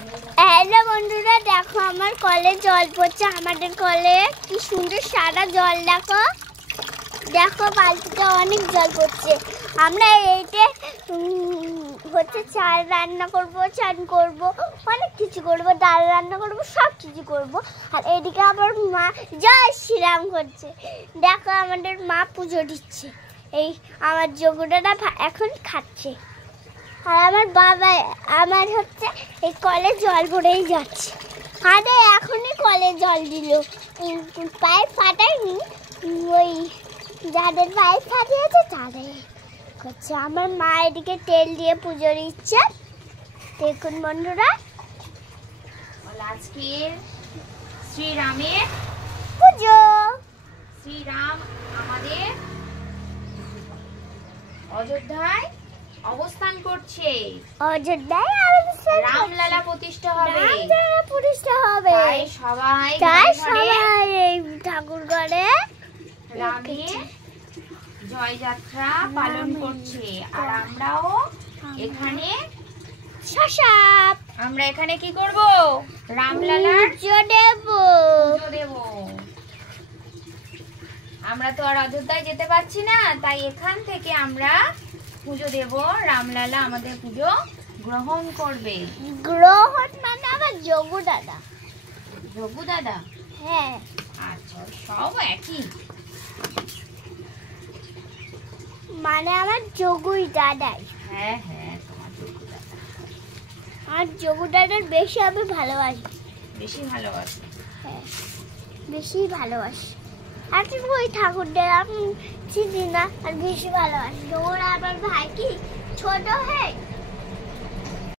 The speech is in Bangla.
হ্যালো বন্ধুরা, দেখো আমার কলে জল পড়ছে। আমাদের কলে কি সুন্দর সাদা জল। দেখো দেখো বালতিতে অনেক জল পড়ছে। আমরা এইটা হচ্ছে চাল রান্না করব, চান করব, অনেক কিছু করব, ডাল রান্না করব, সব কিছু করব। আর এদিকে আমার মা জয় শ্রীরাম করছে। দেখো আমাদের মা পুজো দিচ্ছে। এই আমার যোগুটাটা এখন খাচ্ছে। আর আমার বাবা আমার হচ্ছে এই কলে জল ভরেই যাচ্ছে। আরে এখনই কলে জল দিল, পাইপ ফাটায়নি। ওই যাদের পাইপ ফাটিয়েছে তাদের হচ্ছে। আমার মা এদিকে তেল দিয়ে পুজো দিচ্ছে। দেখুন বন্ধুরা, আজকের শ্রীরামের পুজো। শ্রীরাম আমাদের অযোধ্যায় অবস্থান করছে। অযোধ্যায় রামলালা প্রতিষ্ঠা হবে। তাই সবাই এই ঠাকুর ঘরে রামের জয়যাত্রা পালন করছে। আর আমরাও এখানে আমরা এখানে কি করব? রামলালার পুজো দেব। আমরা তো আর অযোধ্যায় যেতে পারছি না, তাই এখান থেকে আমরা পুজো দেব। রামলালা আমাদের পুজো গ্রহণ করবে। গ্রহণ মানে আমার যোগু দাদা। যোগু দাদা? হ্যাঁ। আচ্ছা, সব একই মানে আমার যোগুই দাদাই। হ্যাঁ হ্যাঁ, তোমার যোগু দাদা। আর যোগু দাদার বেশি আমি ভালোবাসি। বেশি ভালোবাসি? হ্যাঁ, বেশি ভালোবাসি। আর তুমি ওই ঠাকুরদের আমি চিনি না, আর বেশি ভালোবাসি। ওরা আমার ভাই কি ছোট হয়